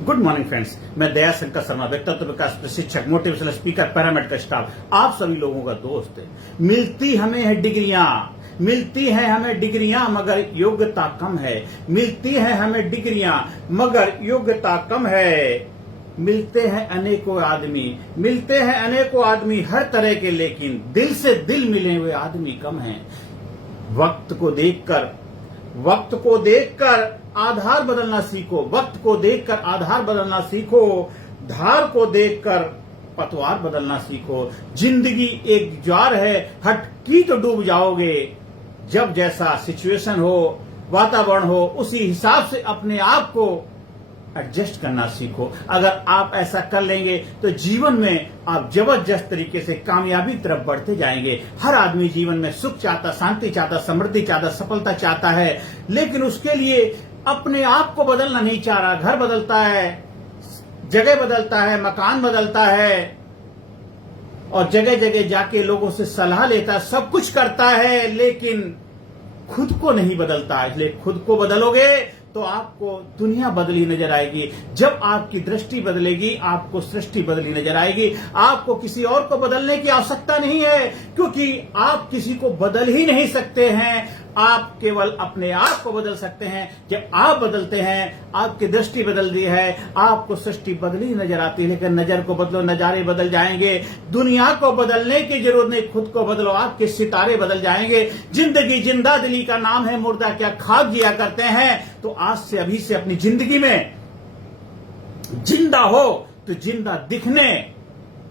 Good morning friends, मैं दया शंकर शर्मा, व्यक्तित्व विकास प्रशिक्षक, मोटिवेशनल स्पीकर, पैरामेडिकल स्टाफ, आप सभी लोगों का दोस्त है। मिलती हमें हमें डिग्रियां मगर योग्यता कम है। मिलती है हमें डिग्रियां मगर योग्यता कम है। मिलते हैं अनेकों आदमी हर तरह के, लेकिन दिल से दिल मिले हुए आदमी कम हैं। वक्त को देखकर आधार बदलना सीखो। धार को देखकर पतवार बदलना सीखो। जिंदगी एक ज्वार है, हटकी तो डूब जाओगे। जब जैसा सिचुएशन हो, वातावरण हो, उसी हिसाब से अपने आप को एडजस्ट करना सीखो। अगर आप ऐसा कर लेंगे तो जीवन में आप जबरदस्त तरीके से कामयाबी तरफ बढ़ते जाएंगे। हर आदमी जीवन में सुख चाहता, शांति चाहता, समृद्धि चाहता, सफलता चाहता है, लेकिन उसके लिए अपने आप को बदलना नहीं चाह रहा। घर बदलता है, जगह बदलता है, मकान बदलता है और जगह जगह जाके लोगों से सलाह लेता है, सब कुछ करता है, लेकिन खुद को नहीं बदलता। इसलिए खुद को बदलोगे तो आपको दुनिया बदली नजर आएगी। जब आपकी दृष्टि बदलेगी, आपको सृष्टि बदली नजर आएगी। आपको किसी और को बदलने की आवश्यकता नहीं है, क्योंकि आप किसी को बदल ही नहीं सकते हैं। आप केवल अपने आप को बदल सकते हैं। जब आप बदलते हैं, आपकी दृष्टि बदलती है, आपको सृष्टि बदली नजर आती है। लेकिन नजर को बदलो, नजारे बदल जाएंगे। दुनिया को बदलने की जरूरत नहीं, खुद को बदलो, आपके सितारे बदल जाएंगे। जिंदगी जिंदा दिली का नाम है, मुर्दा क्या खाक जिया करते हैं। तो आज से, अभी से अपनी जिंदगी में जिंदा हो तो जिंदा दिखने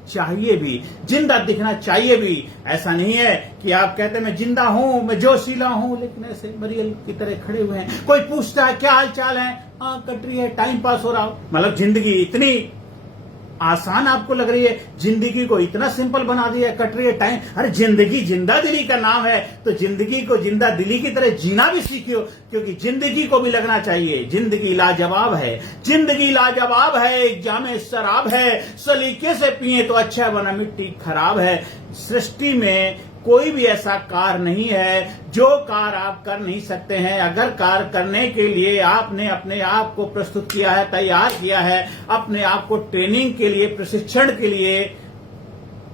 चाहिए भी, जिंदा दिखना चाहिए भी। ऐसा नहीं है कि आप कहते हैं मैं जिंदा हूं, मैं जोशीला हूं, लेकिन ऐसे मरियल की तरह खड़े हुए हैं। कोई पूछता है क्या हाल चाल है, कट रही है, टाइम पास हो रहा हो। मतलब जिंदगी इतनी आसान आपको लग रही है, जिंदगी को इतना सिंपल बना दिया, कट रही है टाइम। अरे जिंदगी जिंदा दिली का नाम है, तो जिंदगी को जिंदा दिली की तरह जीना भी सीखियो, क्योंकि जिंदगी को भी लगना चाहिए। जिंदगी लाजवाब है, एक जामे शराब है, सलीके से पिए तो अच्छा बना, मिट्टी खराब है। सृष्टि में कोई भी ऐसा कार्य नहीं है जो कार्य आप कर नहीं सकते हैं। अगर कार्य करने के लिए आपने अपने आप को प्रस्तुत किया है, तैयार किया है, अपने आप को ट्रेनिंग के लिए, प्रशिक्षण के लिए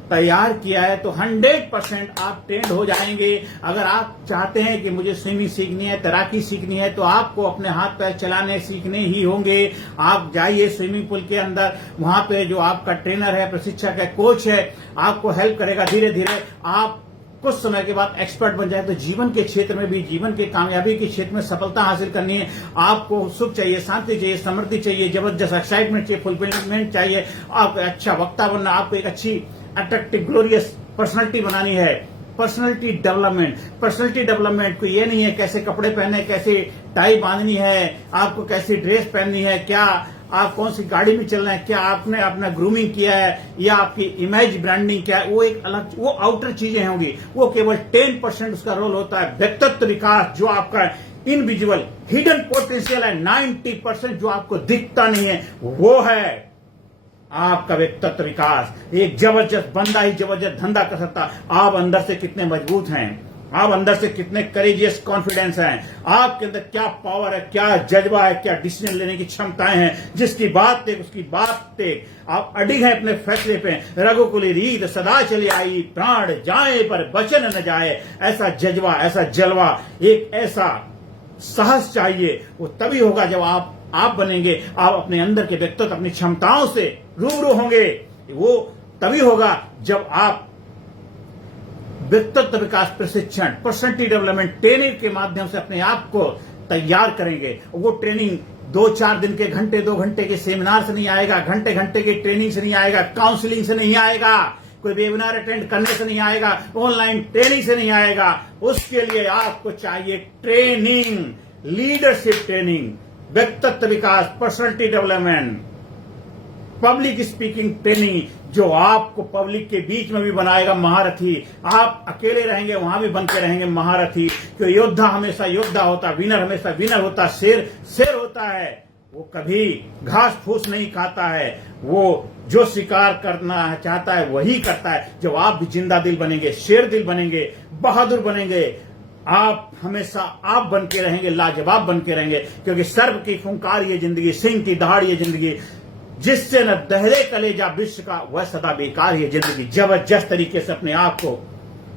तैयार किया है, तो 100% आप ट्रेंड हो जाएंगे। अगर आप चाहते हैं कि मुझे स्विमिंग सीखनी है, तैराकी सीखनी है, तो आपको अपने हाथ पैर चलाने सीखने ही होंगे। आप जाइए स्विमिंग पूल के अंदर, वहां पे जो आपका ट्रेनर है, प्रशिक्षक है, कोच है, आपको हेल्प करेगा। धीरे धीरे आप कुछ समय के बाद एक्सपर्ट बन जाए। तो जीवन के क्षेत्र में भी, जीवन के कामयाबी के क्षेत्र में सफलता हासिल करनी है, आपको सुख चाहिए, शांति चाहिए, समृद्धि चाहिए, जबरदस्त एक्साइटमेंट चाहिए, फुलफिलमेंट चाहिए, आपको अच्छा वक्ता बनना, आपको एक अच्छी अट्रैक्टिव ग्लोरियस पर्सनालिटी बनानी है। पर्सनालिटी डेवलपमेंट को ये नहीं है कैसे कपड़े पहने, कैसे टाई बांधनी है, आपको कैसी ड्रेस पहननी है, क्या आप कौन सी गाड़ी में चल रहे हैं, क्या आपने अपना ग्रूमिंग किया है, या आपकी इमेज ब्रांडिंग क्या है, वो एक अलग, वो आउटर चीजें होंगी। वो केवल 10% उसका रोल होता है। व्यक्तित्व विकास जो आपका इनविजिबल हिडन पोटेंशियल है, 90% जो आपको दिखता नहीं है, वो है आपका व्यक्तित्व विकास। एक जबरदस्त बंदा ही जबरदस्त धंधा कर सकता। आप अंदर से कितने मजबूत हैं, आप अंदर से कितने करेजियस कॉन्फिडेंस हैं, आपके अंदर क्या पावर है, क्या जज्बा है, क्या डिसीजन लेने की क्षमताएं हैं। जिसकी बात थे उसकी बात थे, आप अडिग हैं अपने फैसले पे। रघुकुली रीत सदा चली आई, प्राण जाए पर वचन न जाए। ऐसा जज्बा, ऐसा जलवा, एक ऐसा साहस चाहिए। वो तभी होगा जब आप बनेंगे, आप अपने अंदर के व्यक्तित्व, अपनी क्षमताओं से रूबरू होंगे। वो तभी होगा जब आप व्यक्तित्व विकास प्रशिक्षण, पर्सनालिटी डेवलपमेंट ट्रेनिंग के माध्यम से अपने आप को तैयार करेंगे। वो ट्रेनिंग 2-4 दिन के, घंटे 2 घंटे के सेमिनार से नहीं आएगा, घंटे घंटे की ट्रेनिंग से नहीं आएगा, काउंसलिंग से नहीं आएगा, कोई वेबिनार अटेंड करने से नहीं आएगा, ऑनलाइन ट्रेनिंग से नहीं आएगा। उसके लिए आपको चाहिए ट्रेनिंग, लीडरशिप ट्रेनिंग, व्यक्तित्व विकास, personality development, public speaking training, जो आपको पब्लिक के बीच में भी बनाएगा महारथी। आप अकेले रहेंगे वहां भी बनते रहेंगे महारथी। क्योंकि योद्धा हमेशा योद्धा होता, विनर हमेशा विनर होता, शेर शेर होता है। वो कभी घास फूस नहीं खाता है, वो जो शिकार करना चाहता है वही करता है। जब आप भी जिंदा दिल बनेंगे, शेर दिल बनेंगे, बहादुर बनेंगे, आप हमेशा आप बन के रहेंगे, लाजवाब बन के रहेंगे, क्योंकि सर्व की फुंकार ये जिंदगी, सिंह की दहाड़ ये जिंदगी, जिससे न दहले कलेजा विश्व का वह सदा बेकार ये जिंदगी। जबरदस्त तरीके से अपने आप को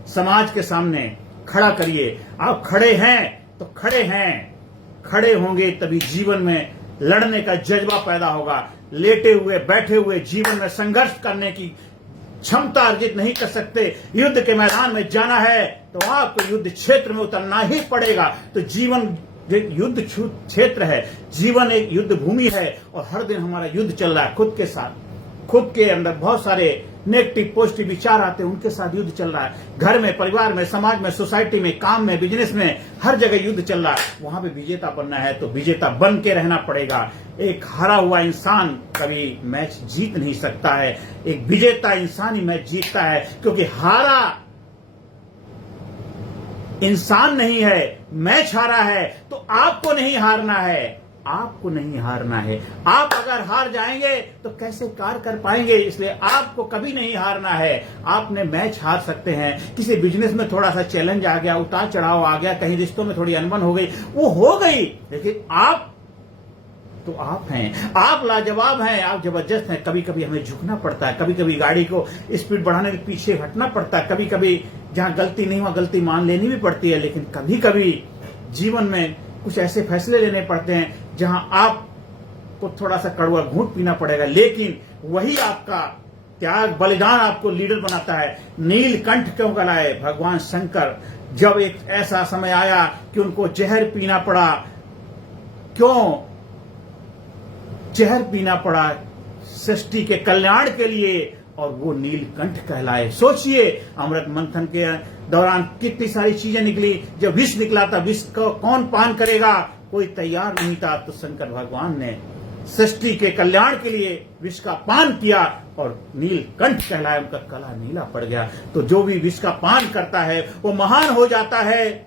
समाज के सामने खड़ा करिए। आप खड़े हैं तो खड़े हैं, खड़े होंगे तभी जीवन में लड़ने का जज्बा पैदा होगा। लेटे हुए बैठे हुए जीवन में संघर्ष करने की क्षमता अर्जित नहीं कर सकते। युद्ध के मैदान में जाना है तो आपको युद्ध क्षेत्र में उतरना ही पड़ेगा। तो जीवन एक युद्ध क्षेत्र है, जीवन एक युद्ध भूमि है, और हर दिन हमारा युद्ध चल रहा है खुद के साथ। खुद के अंदर बहुत सारे नेगेटिव पॉजिटिव विचार आते हैं, उनके साथ युद्ध चल रहा है। घर में, परिवार में, समाज में, सोसाइटी में, काम में, बिजनेस में, हर जगह युद्ध चल रहा है। वहां पे विजेता बनना है तो विजेता बन के रहना पड़ेगा। एक हारा हुआ इंसान कभी मैच जीत नहीं सकता है, एक विजेता इंसान ही मैच जीतता है। क्योंकि हारा इंसान नहीं है, मैच हारा है। तो आपको नहीं हारना है, आपको नहीं हारना है। आप अगर हार जाएंगे तो कैसे कार्य कर पाएंगे, इसलिए आपको कभी नहीं हारना है। आपने मैच हार सकते हैं, किसी बिजनेस में थोड़ा सा चैलेंज आ गया, उतार चढ़ाव आ गया, कहीं रिश्तों में थोड़ी अनबन हो गई, वो हो गई, लेकिन आप तो आप हैं, आप लाजवाब हैं, आप जबरदस्त हैं। कभी कभी हमें झुकना पड़ता है, कभी कभी गाड़ी को स्पीड बढ़ाने के पीछे हटना पड़ता है, कभी कभी जहां गलती नहीं हुआ गलती मान लेनी भी पड़ती है। लेकिन कभी कभी जीवन में कुछ ऐसे फैसले लेने पड़ते हैं जहां आपको थोड़ा सा कड़वा घूंट पीना पड़ेगा, लेकिन वही आपका त्याग बलिदान आपको लीडर बनाता है। नीलकंठ क्यों कहलाए? भगवान शंकर जब एक ऐसा समय आया कि उनको जहर पीना पड़ा, क्यों जहर पीना पड़ा? सृष्टि के कल्याण के लिए, और वो नीलकंठ कहलाए। सोचिए, अमृत मंथन के दौरान कितनी सारी चीजें निकली। जब विष निकला था, विष को कौन पान करेगा? कोई तैयार नहीं था। तो शंकर भगवान ने सृष्टि के कल्याण के लिए विष का पान किया और नीलकंठ कहलाया, उनका गला नीला पड़ गया। तो जो भी विष का पान करता है वो महान हो जाता है,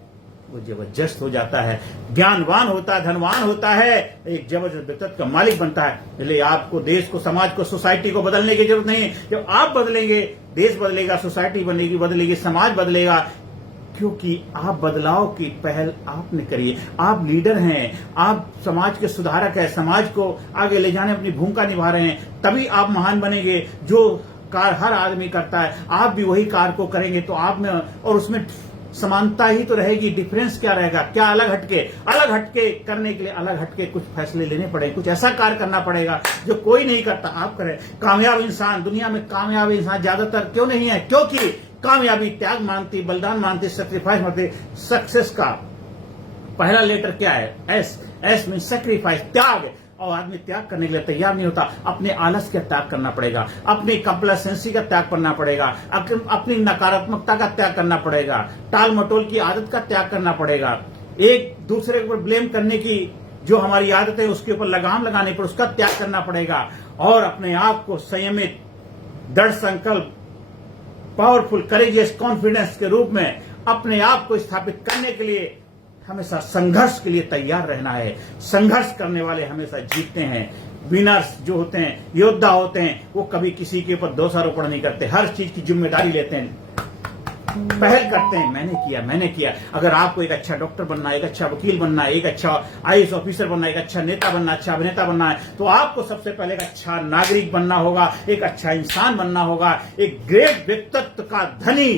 वो जबरदस्त हो जाता है, ज्ञानवान होता है, धनवान होता है, एक जबरदस्त व्यक्तित्व का मालिक बनता है। इसलिए आपको देश को, समाज को, सोसाइटी को बदलने की जरूरत नहीं। जब आप बदलेंगे, देश बदलेगा, सोसाइटी बदलेगी, समाज बदलेगा, क्योंकि आप बदलाव की पहल आपने करी। आप लीडर हैं, आप समाज के सुधारक हैं, समाज को आगे ले जाने अपनी भूमिका निभा रहे हैं, तभी आप महान बनेंगे। जो कार्य हर आदमी करता है, आप भी वही कार्य को करेंगे तो आप में और उसमें समानता ही तो रहेगी। डिफरेंस क्या रहेगा? क्या अलग हटके करने के लिए अलग हटके कुछ फैसले लेने पड़ेंगे, कुछ ऐसा कार्य करना पड़ेगा जो कोई नहीं करता, आप करें। कामयाब इंसान, दुनिया में कामयाब इंसान ज्यादातर क्यों नहीं है? क्योंकि कामयाबी त्याग मानती, बलिदान मानती, सेक्रीफाइस मानती। सक्सेस का पहला लेटर क्या है? एस मीन सेक्रीफाइस, त्याग। और आदमी त्याग करने के लिए तैयार नहीं होता। अपने आलस का त्याग करना पड़ेगा, अपनी कंप्लेसेंसी का त्याग करना पड़ेगा, अपनी नकारात्मकता का त्याग करना पड़ेगा, टाल मटोल की आदत का त्याग करना पड़ेगा, एक दूसरे के ऊपर ब्लेम करने की जो हमारी आदत है उसके ऊपर लगाम लगाने पर उसका त्याग करना पड़ेगा, और अपने आप को संयमित, दृढ़ संकल्प, पावरफुल, करेजियस, कॉन्फिडेंस के रूप में अपने आप को स्थापित करने के लिए हमेशा संघर्ष के लिए तैयार रहना है। संघर्ष करने वाले हमेशा जीतते हैं। विनर्स जो होते हैं, योद्धा होते हैं, वो कभी किसी के ऊपर दोषारोपण नहीं करते, हर चीज की जिम्मेदारी लेते हैं, पहल करते हैं, मैंने किया। अगर आपको एक अच्छा डॉक्टर बनना है, एक अच्छा वकील बनना है, एक अच्छा आईएएस ऑफिसर बनना है, एक अच्छा नेता बनना, अच्छा अभिनेता बनना है, तो आपको सबसे पहले एक अच्छा नागरिक बनना होगा, एक अच्छा इंसान बनना होगा, एक ग्रेट व्यक्तित्व का धनी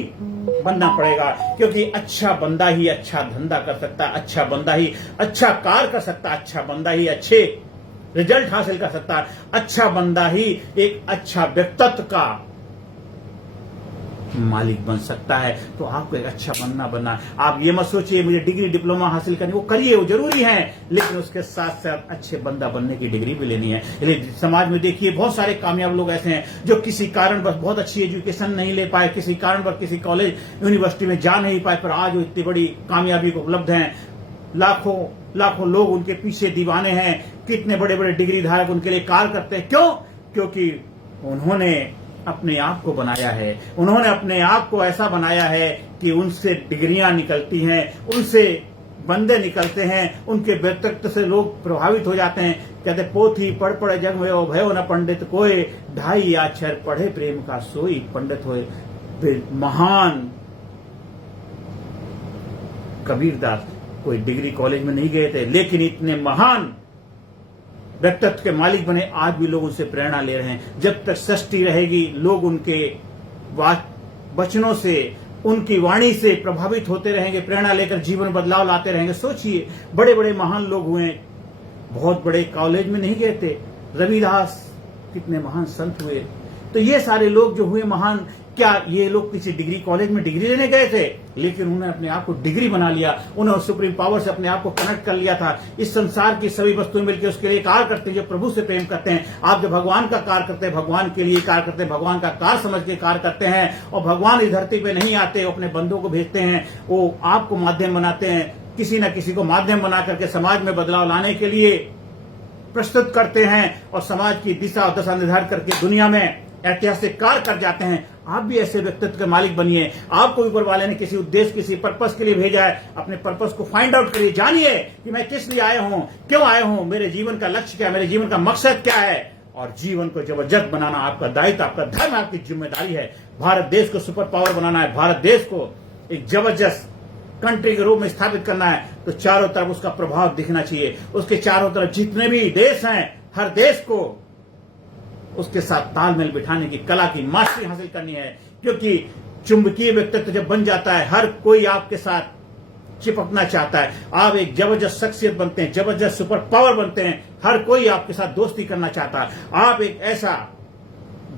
बनना पड़ेगा। क्योंकि अच्छा बंदा ही अच्छा धंधा कर सकता है, अच्छा बंदा ही अच्छा कार्य कर सकता है, अच्छा बंदा ही अच्छे रिजल्ट हासिल कर सकता है, अच्छा बंदा ही एक अच्छा व्यक्तित्व का मालिक बन सकता है। तो आपको एक अच्छा बनना है। आप ये मत सोचिए मुझे डिग्री डिप्लोमा हासिल करनी, वो करिए, वो जरूरी है, लेकिन उसके साथ साथ अच्छे बंदा बनने की डिग्री भी लेनी है। इसलिए समाज में देखिए बहुत सारे कामयाब लोग ऐसे हैं जो किसी कारणवश बहुत अच्छी एजुकेशन नहीं ले पाए, किसी कारणवश किसी कॉलेज यूनिवर्सिटी में जा नहीं पाए, पर आज वो इतनी बड़ी कामयाबी को उपलब्ध हैं। लाखों लोग उनके पीछे दीवाने हैं, कितने बड़े बड़े डिग्री धारक उनके लिए कार्य करते हैं। क्यों? क्योंकि उन्होंने अपने आप को बनाया है, उन्होंने अपने आप को ऐसा बनाया है कि उनसे डिग्रियां निकलती हैं, उनसे बंदे निकलते हैं, उनके व्यक्तित्व से लोग प्रभावित हो जाते हैं। कहते पोथी पढ़ पढ़े जग में ओ भयो न पंडित कोई, 2.5 अक्षर पढ़े प्रेम का सोई पंडित होए। महान कबीरदास कोई डिग्री कॉलेज में नहीं गए थे, लेकिन इतने महान व्यक्तित्व के मालिक बने। आज भी लोग उनसे प्रेरणा ले रहे हैं। जब तक सृष्टि रहेगी, लोग उनके वचनों से, उनकी वाणी से प्रभावित होते रहेंगे, प्रेरणा लेकर जीवन बदलाव लाते रहेंगे। सोचिए, बड़े बड़े महान लोग हुए, बहुत बड़े कॉलेज में नहीं गए थे। रविदास कितने महान संत हुए। तो ये सारे लोग जो हुए महान, क्या ये लोग किसी डिग्री कॉलेज में डिग्री लेने गए थे? लेकिन उन्होंने अपने आप को डिग्री बना लिया, उन्होंने सुप्रीम पावर से अपने आप को कनेक्ट कर लिया था। इस संसार की सभी वस्तुएं मिलकर उसके लिए कार्य करते हैं, जो प्रभु से प्रेम करते हैं। आप जब भगवान का कार्य करते हैं, भगवान के लिए कार्य करते हैं, भगवान का कार्य समझ के कार्य करते हैं, और भगवान इस धरती पे नहीं आते, वो अपने बंधुओं को भेजते हैं, वो आपको माध्यम बनाते हैं, किसी न किसी को माध्यम बना करके समाज में बदलाव लाने के लिए प्रस्तुत करते हैं, और समाज की दिशा और दशा निर्धारित करके दुनिया में ऐतिहासिक कार्य कर जाते हैं। आप भी ऐसे व्यक्तित्व के मालिक बनिए। आपको ऊपर वाले ने किसी उद्देश्य, किसी पर्पस के लिए भेजा है, अपने पर्पस को फाइंड आउट करिए। जानिए कि मैं किस लिए आया हूं, क्यों आया हूं, मेरे जीवन का लक्ष्य क्या है, मेरे जीवन का मकसद क्या है। और जीवन को जबरदस्त बनाना आपका दायित्व, आपका धर्म, आपकी जिम्मेदारी है। भारत देश को सुपर पावर बनाना है, भारत देश को एक जबरदस्त कंट्री के रूप में स्थापित करना है, तो चारों तरफ उसका प्रभाव दिखना चाहिए। उसके चारों तरफ जितने भी देश हैं, हर देश को उसके साथ तालमेल बिठाने की कला की मास्टरी हासिल करनी है। क्योंकि चुंबकीय व्यक्तित्व जब बन जाता है, हर कोई आपके साथ चिपकना चाहता है। आप एक जबरदस्त शख्सियत बनते हैं, जबरदस्त सुपर पावर बनते हैं, हर कोई आपके साथ दोस्ती करना चाहता है। आप एक ऐसा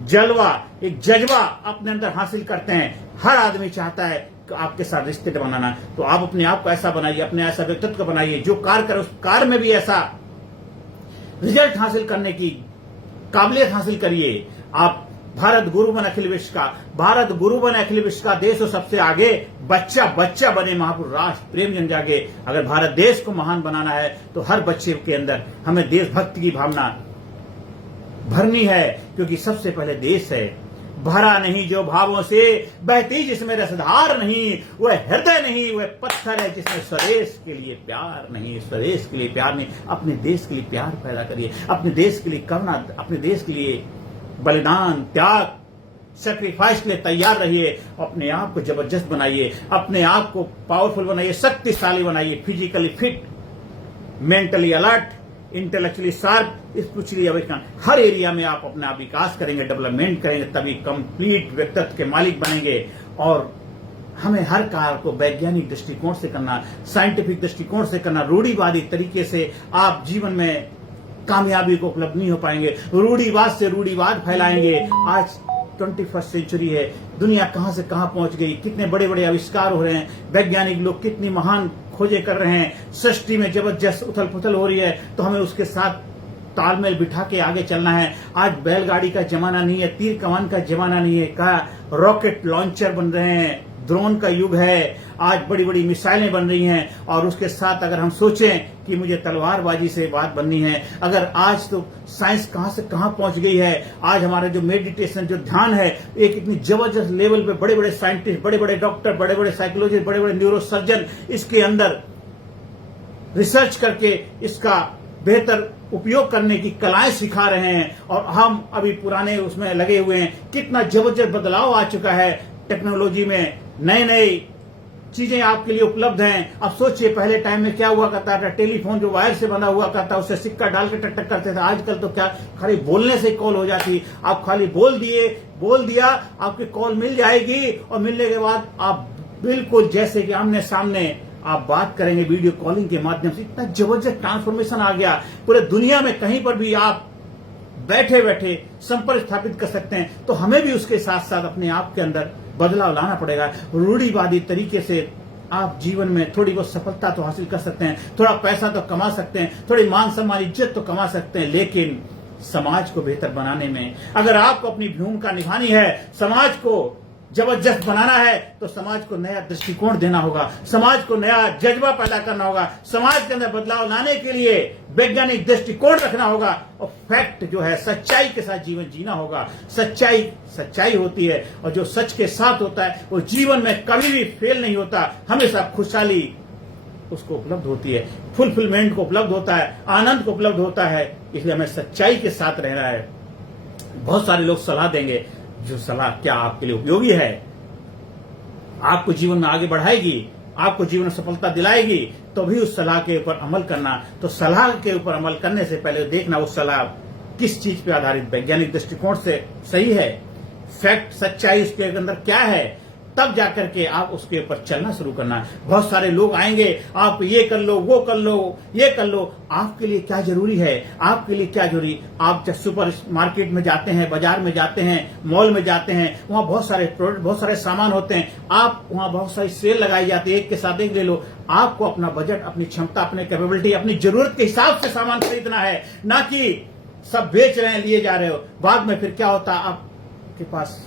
जलवा, एक जज्बा अपने अंदर हासिल करते हैं। हर आदमी चाहता है कि आपके साथ रिश्ते बनाना। तो आप अपने आप को ऐसा बनाइए, अपने ऐसा व्यक्तित्व को बनाइए, जो कार्य करे उस कार्य में भी ऐसा रिजल्ट हासिल करने की काबिलियत हासिल करिए। आप भारत गुरु बन अखिल विश्व का, भारत गुरु बन अखिल विश्व का, देश और सबसे आगे बच्चा बच्चा बने महापुरुष राष्ट्र प्रेम जन जागे। अगर भारत देश को महान बनाना है तो हर बच्चे के अंदर हमें देशभक्ति की भावना भरनी है, क्योंकि सबसे पहले देश है। भरा नहीं जो भावों से, बहती जिसमें रसधार नहीं, वह हृदय नहीं, वह पत्थर है जिसमें स्वदेश के लिए प्यार नहीं। स्वदेश के लिए प्यार नहीं, अपने देश के लिए प्यार पैदा करिए, अपने देश के लिए करुणा, अपने देश के लिए बलिदान, त्याग, सेक्रीफाइस के लिए तैयार रहिए। अपने आप को जबरदस्त बनाइए, अपने आप को पावरफुल बनाइए, शक्तिशाली बनाइए, physically fit, mentally alert, intellectually sharp, spiritually awaken. हर एरिया में आप अपना विकास करेंगे, डेवलपमेंट करेंगे, तभी कंप्लीट व्यक्तित्व के मालिक बनेंगे। और हमें हर कार्य को वैज्ञानिक दृष्टिकोण से करना, साइंटिफिक दृष्टिकोण से करना। रूढ़िवादी तरीके से आप जीवन में कामयाबी को उपलब्ध नहीं हो पाएंगे। रूढ़िवाद से रूढ़िवाद फैलाएंगे। आज 21st सेंचुरी है, दुनिया कहां से कहां पहुंच गई, कितने बड़े बड़े आविष्कार हो रहे हैं, वैज्ञानिक लोग कितनी महान खोजें कर रहे हैं, सृष्टि में जबरदस्त उथल पुथल हो रही है। तो हमें उसके साथ तालमेल बिठा के आगे चलना है। आज बैलगाड़ी का जमाना नहीं है, तीर कमान का जमाना नहीं है, का रॉकेट लॉन्चर बन रहे हैं, ड्रोन का युग है। आज बड़ी बड़ी मिसाइलें बन रही हैं, और उसके साथ अगर हम सोचें कि मुझे तलवारबाजी से बात बननी है, अगर आज तो साइंस कहां से कहां पहुंच गई है। आज हमारा जो मेडिटेशन, जो ध्यान है, एक इतनी जबरदस्त लेवल पे बड़े बड़े साइंटिस्ट, बड़े बड़े डॉक्टर, बड़े बड़े साइकोलॉजिस्ट, बड़े बड़े न्यूरोसर्जन इसके अंदर रिसर्च करके इसका बेहतर उपयोग करने की कलाएं सिखा रहे हैं। और हम अभी पुराने उसमें लगे हुए हैं। कितना जबरदस्त बदलाव आ चुका है टेक्नोलॉजी में, नए नए चीजें आपके लिए उपलब्ध हैं। अब सोचिए, पहले टाइम में क्या हुआ करता था, टेलीफोन जो वायर से बना हुआ करता, उससे सिक्का डाल के टक टक करते थे। आजकल तो क्या, खाली बोलने से कॉल हो जाती। आप खाली बोल दिया, आपकी कॉल मिल जाएगी, और मिलने के बाद आप बिल्कुल जैसे कि आमने सामने आप बात करेंगे वीडियो कॉलिंग के माध्यम से। इतना जबरदस्त ट्रांसफॉर्मेशन आ गया। पूरे दुनिया में कहीं पर भी आप बैठे बैठे संपर्क स्थापित कर सकते हैं। तो हमें भी उसके साथ साथ अपने आप के अंदर बदलाव लाना पड़ेगा। रूढ़िवादी तरीके से आप जीवन में थोड़ी बहुत सफलता तो हासिल कर सकते हैं, थोड़ा पैसा तो कमा सकते हैं, थोड़ी मान सम्मान इज्जत तो कमा सकते हैं, लेकिन समाज को बेहतर बनाने में अगर आपको अपनी भूमिका निभानी है, समाज को जबरदस्त बनाना है, तो समाज को नया दृष्टिकोण देना होगा, समाज को नया जज्बा पैदा करना होगा, समाज के अंदर बदलाव लाने के लिए वैज्ञानिक दृष्टिकोण रखना होगा, और फैक्ट जो है, सच्चाई के साथ जीवन जीना होगा। सच्चाई होती है, और जो सच के साथ होता है वो जीवन में कभी भी फेल नहीं होता, हमेशा खुशहाली उसको उपलब्ध होती है, फुलफिलमेंट को उपलब्ध होता है, आनंद को उपलब्ध होता है। इसलिए हमें सच्चाई के साथ रहना है। बहुत सारे लोग सलाह देंगे, जो सलाह क्या आपके लिए उपयोगी है, आपको जीवन में आगे बढ़ाएगी, आपको जीवन में सफलता दिलाएगी, तो भी उस सलाह के ऊपर अमल करना। तो सलाह के ऊपर अमल करने से पहले देखना वो सलाह किस चीज पे आधारित, वैज्ञानिक दृष्टिकोण से सही है, फैक्ट सच्चाई उसके अंदर क्या है, तब जाकर के आप उसके ऊपर चलना शुरू करना। बहुत सारे लोग आएंगे, आप ये कर लो, वो कर लो, ये कर लो। आपके लिए क्या जरूरी है, आपके लिए क्या जरूरी। आप जब सुपर मार्केट में जाते हैं, बाजार में जाते हैं, मॉल में जाते हैं, वहां बहुत सारे प्रोडक्ट, बहुत सारे सामान होते हैं। आप वहां बहुत सारी सेल लगाई जाती है, एक के साथ एक ले लो। आपको अपना बजट, अपनी क्षमता, अपने कैपेबिलिटी, अपनी जरूरत के हिसाब से सामान खरीदना है, ना कि सब बेच रहे हैं, लिए जा रहे हो। बाद में फिर क्या होता, आपके पास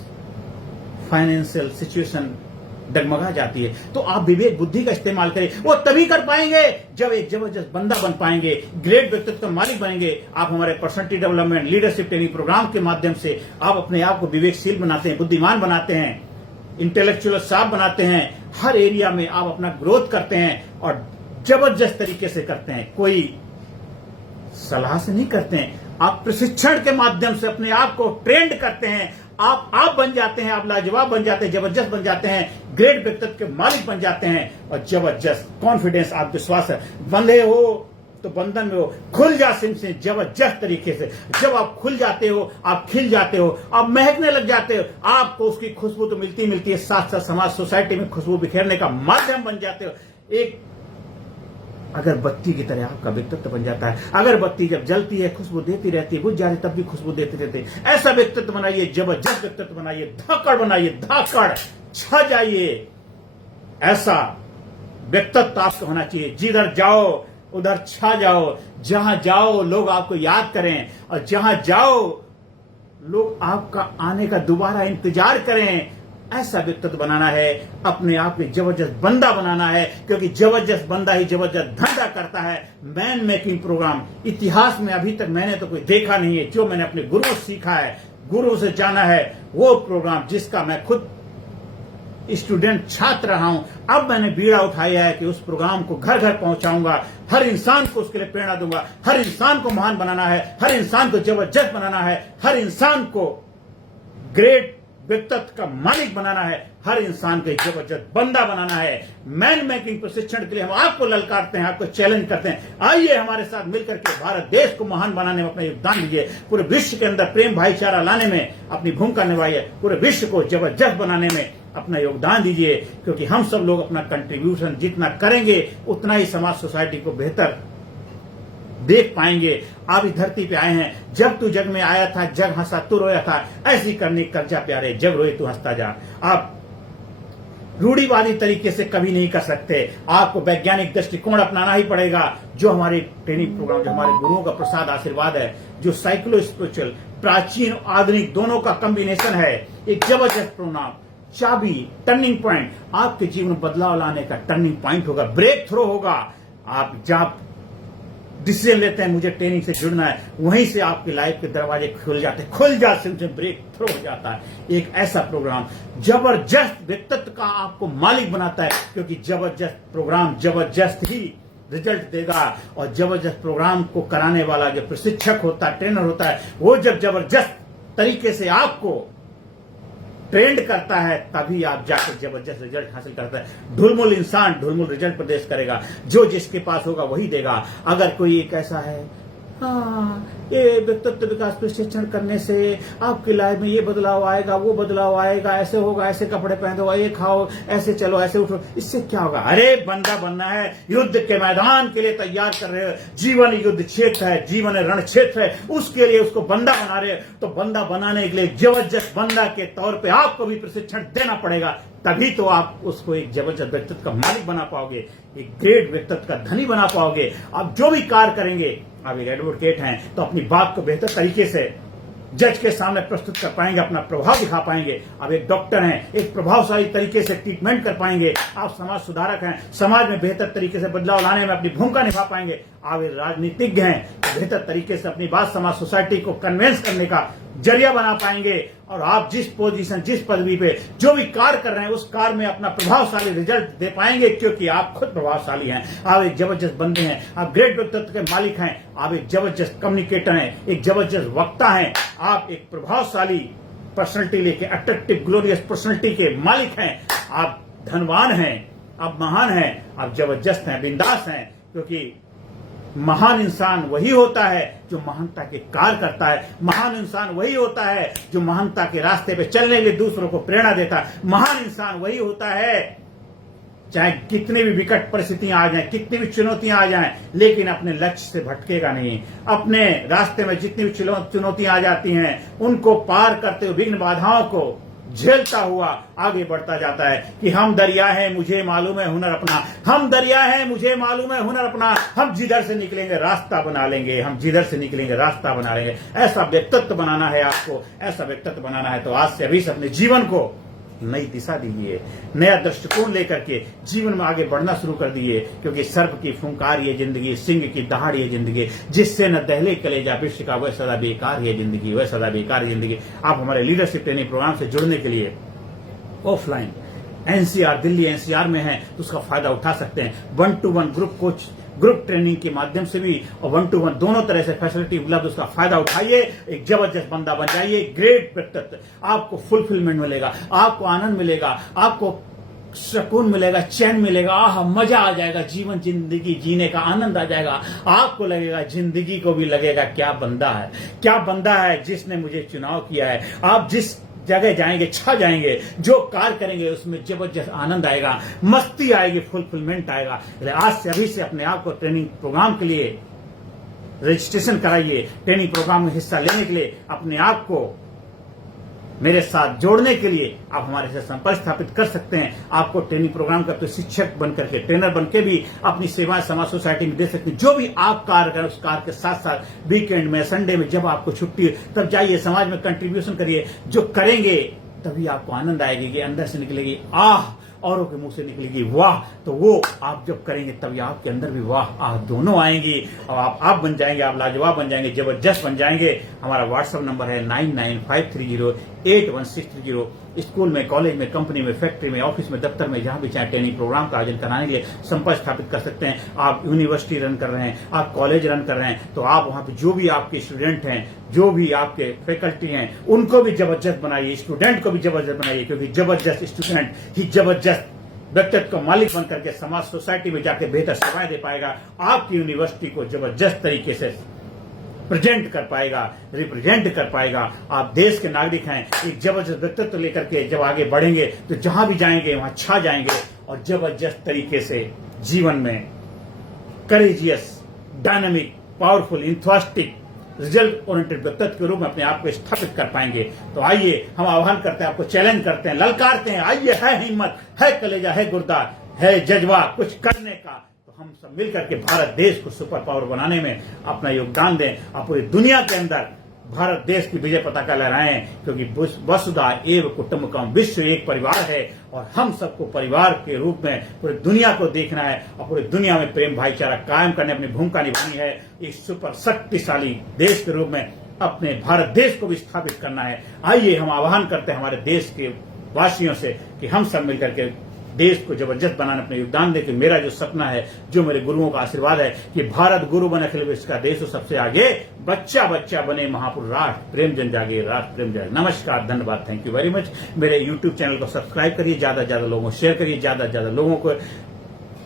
फाइनेंशियल सिचुएशन डगमगा जाती है। तो आप विवेक बुद्धि का इस्तेमाल करें। वो तभी कर पाएंगे जब एक जबरदस्त बंदा बन पाएंगे, ग्रेट व्यक्तित्व का मालिक बनेंगे। आप हमारे personality development leadership training programme के माध्यम से आप अपने आप को विवेकशील बनाते हैं, बुद्धिमान बनाते हैं, इंटेलेक्चुअल साफ बनाते हैं। हर एरिया में आप अपना ग्रोथ करते हैं और जबरदस्त तरीके से करते हैं। कोई सलाह से नहीं करते हैं, आप प्रशिक्षण के माध्यम से अपने आप को ट्रेंड करते हैं। आप बन जाते हैं, आप लाजवाब बन जाते हैं, जबरदस्त बन जाते हैं, ग्रेट व्यक्तित्व के मालिक बन जाते हैं। और जबरदस्त कॉन्फिडेंस, आप विश्वास है, बंधे हो तो बंधन में हो, खुल जा सिम से जबरदस्त तरीके से। जब आप खुल जाते हो, आप खिल जाते हो, आप महकने लग जाते हो। आपको उसकी खुशबू तो मिलती है, साथ साथ समाज सोसाइटी में खुशबू बिखेरने का माध्यम बन जाते हो। एक अगरबत्ती की तरह आपका व्यक्तित्व बन जाता है। अगरबत्ती जब जलती है, खुशबू देती रहती है, बुझ जाती है, तब भी खुशबू देते रहते हैं। ऐसा व्यक्तित्व बनाइए, जबरदस्त व्यक्तित्व बनाइए, धाकड़ बनाइए, धाकड़ छा जाइए। ऐसा व्यक्तित्व आपका होना चाहिए, जिधर जाओ उधर छा जाओ। जहां जाओ लोग आपको याद करें, और जहां जाओ लोग आपका आने का दोबारा इंतजार करें। ऐसा व्यक्तित्व बनाना है, अपने आप में जबरदस्त बंदा बनाना है, क्योंकि जबरदस्त बंदा ही जबरदस्त धंधा करता है। मैन मेकिंग प्रोग्राम इतिहास में अभी तक मैंने तो कोई देखा नहीं है। जो मैंने अपने गुरु से सीखा है, गुरु से जाना है, वो प्रोग्राम जिसका मैं खुद स्टूडेंट छात्र रहा हूं। अब मैंने बीड़ा उठाया है कि उस प्रोग्राम को घर घर पहुंचाऊंगा, हर इंसान को उसके लिए प्रेरणा दूंगा। हर इंसान को महान बनाना है, हर इंसान को जबरदस्त बनाना है, हर इंसान को ग्रेट व्यक्तित्व का मालिक बनाना है, हर इंसान को जबरदस्त बंदा बनाना है। मैन मेकिंग प्रशिक्षण के लिए हम आपको ललकारते हैं, आपको चैलेंज करते हैं। आइए हमारे साथ मिलकर के भारत देश को महान बनाने में अपना योगदान दीजिए। पूरे विश्व के अंदर प्रेम भाईचारा लाने में अपनी भूमिका निभाइए। पूरे विश्व को जबरदस्त बनाने में अपना योगदान दीजिए, क्योंकि हम सब लोग अपना कंट्रीब्यूशन जितना करेंगे उतना ही समाज सोसाइटी को बेहतर देख पाएंगे। आप इस धरती पे आए हैं, जब तू जग में आया था जग हंसा तू रोया था, ऐसी करनी कर्जा प्यारे, जग रोए तू हंसता जा। आप रूढ़िवादी तरीके से कभी नहीं कर सकते, आपको वैज्ञानिक दृष्टिकोण अपनाना ही पड़ेगा। जो हमारे ट्रेनिंग प्रोग्राम, जो हमारे गुरुओं का प्रसाद आशीर्वाद है, जो साइक्लो स्पिरिचुअल प्राचीन आधुनिक दोनों का कॉम्बिनेशन है, एक जबरदस्त प्रोग्राम, चाबी, टर्निंग पॉइंट, आपके जीवन में बदलाव लाने का टर्निंग पॉइंट होगा, ब्रेक थ्रो होगा। आप जब डिसीजन लेते हैं मुझे ट्रेनिंग से जुड़ना है, वहीं से आपकी लाइफ के दरवाजे खुल जाते हैं, खुल जाते हैं, ब्रेक थ्रो हो जाता है। एक ऐसा प्रोग्राम जबरदस्त व्यक्तित्व का आपको मालिक बनाता है, क्योंकि जबरदस्त प्रोग्राम जबरदस्त ही रिजल्ट देगा। और जबरदस्त प्रोग्राम को कराने वाला जो प्रशिक्षक होता है, ट्रेनर होता है, वो जब जबरदस्त तरीके से आपको ट्रेंड करता है, तभी आप जाकर जबरदस्त रिजल्ट हासिल करता है। ढुलमुल इंसान ढुलमुल रिजल्ट प्रदेश करेगा, जो जिसके पास होगा वही देगा। अगर कोई एक ऐसा है, हाँ ये व्यक्तित्व विकास प्रशिक्षण करने से आपकी लाइफ में ये बदलाव आएगा, वो बदलाव आएगा, ऐसे होगा, ऐसे कपड़े पहनो, ये खाओ, ऐसे चलो, ऐसे उठो, इससे क्या होगा? अरे बंदा बनना है, युद्ध के मैदान के लिए तैयार कर रहे हो। जीवन युद्ध क्षेत्र है, जीवन रण क्षेत्र है, उसके लिए उसको बंदा बना रहे हो। तो बंदा बनाने के लिए जबरदस्त बंदा के तौर पे आपको भी प्रशिक्षण देना पड़ेगा, तभी तो आप उसको एक जबरदस्त व्यक्तित्व का मालिक बना पाओगे, एक ग्रेट व्यक्तित्व का धनी बना पाओगे। आप जो भी कार्य करेंगे, आप एक एडवोकेट हैं तो अपनी बात को बेहतर तरीके से जज के सामने प्रस्तुत कर पाएंगे, अपना प्रभाव दिखा पाएंगे। आप एक डॉक्टर हैं, एक प्रभावशाली तरीके से ट्रीटमेंट कर पाएंगे। आप समाज सुधारक हैं, समाज में बेहतर तरीके से बदलाव लाने में अपनी भूमिका निभा पाएंगे। आप एक राजनीतिज्ञ हैं, तो बेहतर तरीके से अपनी बात समाज सोसाइटी को कन्विंस करने का जरिया बना पाएंगे। और आप जिस पोजीशन, जिस पदवी पे जो भी कार्य कर रहे हैं, उस कार्य में अपना प्रभावशाली रिजल्ट दे पाएंगे, क्योंकि आप खुद प्रभावशाली हैं। आप एक जबरदस्त बंदे हैं, आप ग्रेट व्यक्तित्व के मालिक हैं, आप एक जबरदस्त कम्युनिकेटर हैं, एक जबरदस्त वक्ता हैं, आप एक प्रभावशाली पर्सनैलिटी लेके अट्रैक्टिव ग्लोरियस पर्सनैलिटी के मालिक हैं, आप धनवान हैं, आप महान हैं, आप जबरदस्त हैं, बिंदास हैं, क्योंकि महान इंसान वही होता है जो महानता के कार्य करता है। महान इंसान वही होता है जो महानता के रास्ते पे चलने के लिए दूसरों को प्रेरणा देता है। महान इंसान वही होता है, चाहे कितनी भी विकट परिस्थितियां आ जाएं, कितनी भी चुनौतियां आ जाएं, लेकिन अपने लक्ष्य से भटकेगा नहीं। अपने रास्ते में जितनी भी चुनौतियां आ जाती हैं, उनको पार करते हुए, विघ्न बाधाओं को झेलता हुआ आगे बढ़ता जाता है कि हम दरिया हैं, मुझे मालूम है हुनर अपना, हम दरिया हैं, मुझे मालूम है हुनर अपना, हम जिधर से निकलेंगे रास्ता बना लेंगे, हम जिधर से निकलेंगे रास्ता बना लेंगे। ऐसा व्यक्तित्व बनाना है आपको, ऐसा व्यक्तित्व बनाना है तो आज से अभी से अपने जीवन को नई दिशा दीजिए, नया दृष्टिकोण लेकर के जीवन में आगे बढ़ना शुरू कर दिए, क्योंकि सर्प की फुंकार ये जिंदगी, सिंह की दहाड़ ये जिंदगी, जिससे न दहले कलेजा विश्व का, वह सदा बेकार ये जिंदगी, वह सदा बेकार ये जिंदगी। आप हमारे लीडरशिप ट्रेनिंग प्रोग्राम से जुड़ने के लिए ऑफलाइन एनसीआर, दिल्ली एनसीआर में है तो उसका फायदा उठा सकते हैं। 1-to-1 group coach, group training के माध्यम से भी और 1-to-1 दोनों तरह से फैसिलिटी उपलब्ध, उसका फायदा उठाइए, एक जबरदस्त बंदा बन जाइए, ग्रेट व्यक्तित्व। आपको फुलफिलमेंट मिलेगा, आपको आनंद मिलेगा, आपको सुकून मिलेगा, चैन मिलेगा, आह मजा आ जाएगा, जीवन जिंदगी जीने का आनंद आ जाएगा। आपको लगेगा, जिंदगी को भी लगेगा क्या बंदा है, क्या बंदा है जिसने मुझे चुनाव किया है। आप जिस जगह जाएंगे छा जाएंगे, जो कार्य करेंगे उसमें जबरदस्त आनंद आएगा, मस्ती आएगी, फुलफिलमेंट आएगा। आज से अभी से अपने आप को ट्रेनिंग प्रोग्राम के लिए रजिस्ट्रेशन कराइए। ट्रेनिंग प्रोग्राम में हिस्सा लेने के लिए अपने आप को मेरे साथ जोड़ने के लिए आप हमारे साथ संपर्क स्थापित कर सकते हैं। आपको ट्रेनिंग प्रोग्राम का प्रशिक्षक बनकर के, ट्रेनर बनकर भी अपनी सेवाएं समाज सोसाइटी में दे सकते हैं। जो भी आप कार्य करें उस कार्य के साथ साथ वीकेंड में, संडे में जब आपको छुट्टी हो तब जाइए, समाज में कंट्रीब्यूशन करिए। जो करेंगे तभी आपको आनंद आएगी कि अंदर से निकलेगी आह, औरों के मुंह से निकलेगी वाह। तो वो आप जब करेंगे तभी आपके अंदर भी वाह आह दोनों आएंगी और आप बन जाएंगे, आप लाजवाब बन जाएंगे, जबरदस्त बन जाएंगे। हमारा व्हाट्सएप नंबर है 9953081630। स्कूल में, कॉलेज में, कंपनी में, फैक्ट्री में, ऑफिस में, दफ्तर में, जहां भी चाहे ट्रेनिंग प्रोग्राम का आयोजन कराने के लिए संपर्क स्थापित कर सकते हैं। आप यूनिवर्सिटी रन कर रहे हैं, आप कॉलेज रन कर रहे हैं, तो आप वहां पे जो भी आपके स्टूडेंट हैं, जो भी आपके फैकल्टी हैं, उनको भी जबरदस्त बनाइए, स्टूडेंट को भी जबरदस्त बनाइए, क्योंकि जबरदस्त स्टूडेंट ही जबरदस्त व्यक्तित्व का मालिक बनकर के समाज सोसाइटी में जाके बेहतर सेवाएं दे पाएगा। आपकी यूनिवर्सिटी को जबरदस्त तरीके से प्रेजेंट कर पाएगा, रिप्रेजेंट कर पाएगा। आप देश के नागरिक हैं, एक जबरदस्त व्यक्तित्व लेकर के जब आगे बढ़ेंगे तो जहां भी जाएंगे वहां छा जाएंगे और जबरदस्त तरीके से जीवन में courageous, dynamic, powerful, enthusiastic, result oriented व्यक्तित्व के रूप में अपने आप को स्थापित कर पाएंगे। तो आइए, हम आह्वान करते हैं, आपको चैलेंज करते हैं, ललकारते हैं। आइए, है हिम्मत, है कलेजा, है गुर्दा, है जज्बा कुछ करने का, हम सब मिलकर के भारत देश को सुपर पावर बनाने में अपना योगदान दें और पूरी दुनिया के अंदर भारत देश की विजय पताका लहराएं, क्योंकि वसुधा एव कुटुंबकम, विश्व एक परिवार है और हम सबको परिवार के रूप में पूरी दुनिया को देखना है और पूरी दुनिया में प्रेम भाईचारा कायम करने अपनी भूमिका निभानी है। एक सुपर शक्तिशाली देश के रूप में अपने भारत देश को भी स्थापित करना है। आइए, हम आह्वान करते हैं हमारे देश के वासियों से कि हम सब मिलकर के देश को जबरदस्त बनाने अपने योगदान दें। कि मेरा जो सपना है, जो मेरे गुरुओं का आशीर्वाद है कि भारत गुरु बने, अखिल विश्व का देश हो सबसे आगे, बच्चा बच्चा बने महापुरुष, राष्ट्र प्रेम जन जागे, राष्ट्र प्रेम जागे। नमस्कार, धन्यवाद, थैंक यू वेरी मच। मेरे यूट्यूब चैनल को सब्सक्राइब करिए, ज्यादा से ज्यादा लोगों को शेयर करिए, ज्यादा से ज्यादा लोगों को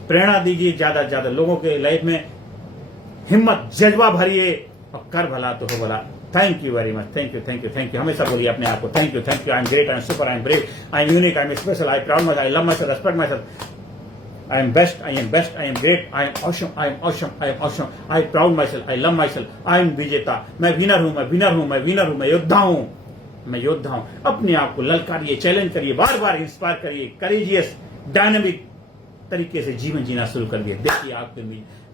प्रेरणा दीजिए, ज्यादा से ज्यादा लोगों के लाइफ में हिम्मत, जज्बा भरिए और कर भला तो हो भला। Thank you very much, thank you, thank you, thank you. हमेशा बोलिए अपने आप को thank you, thank you. I am great, I am super, I am brave, I am unique, I am special, I proud my, I love my self, respect my self, I am best, I am best, I am great, I am awesome, I am awesome, I am awesome, I proud myself, I love myself, I am विजेता, मैं winner हूं, मैं winner हूं, मैं winner हूं, मैं योद्धा हूं, मैं योद्धा हूं। अपने आप को ललकारिए, चैलेंज करिए, बार बार इंस्पायर करिए, करेजियस, डायनामिक तरीके से जीवन जीना शुरू करिए। देखिए, आपके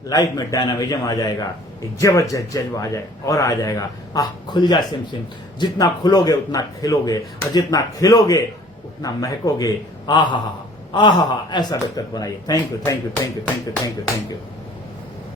लाइफ में डायनामिज्म आ जाएगा, एक जबरदस्त जज्बा आ जाए और आ जाएगा। खुल जा सिम सिम, जितना खुलोगे उतना खिलोगे और जितना खिलोगे उतना महकोगे। आहा, ऐसा व्यक्तित्व बनाइए। Thank you, thank you, thank you, thank you, thank you, thank you.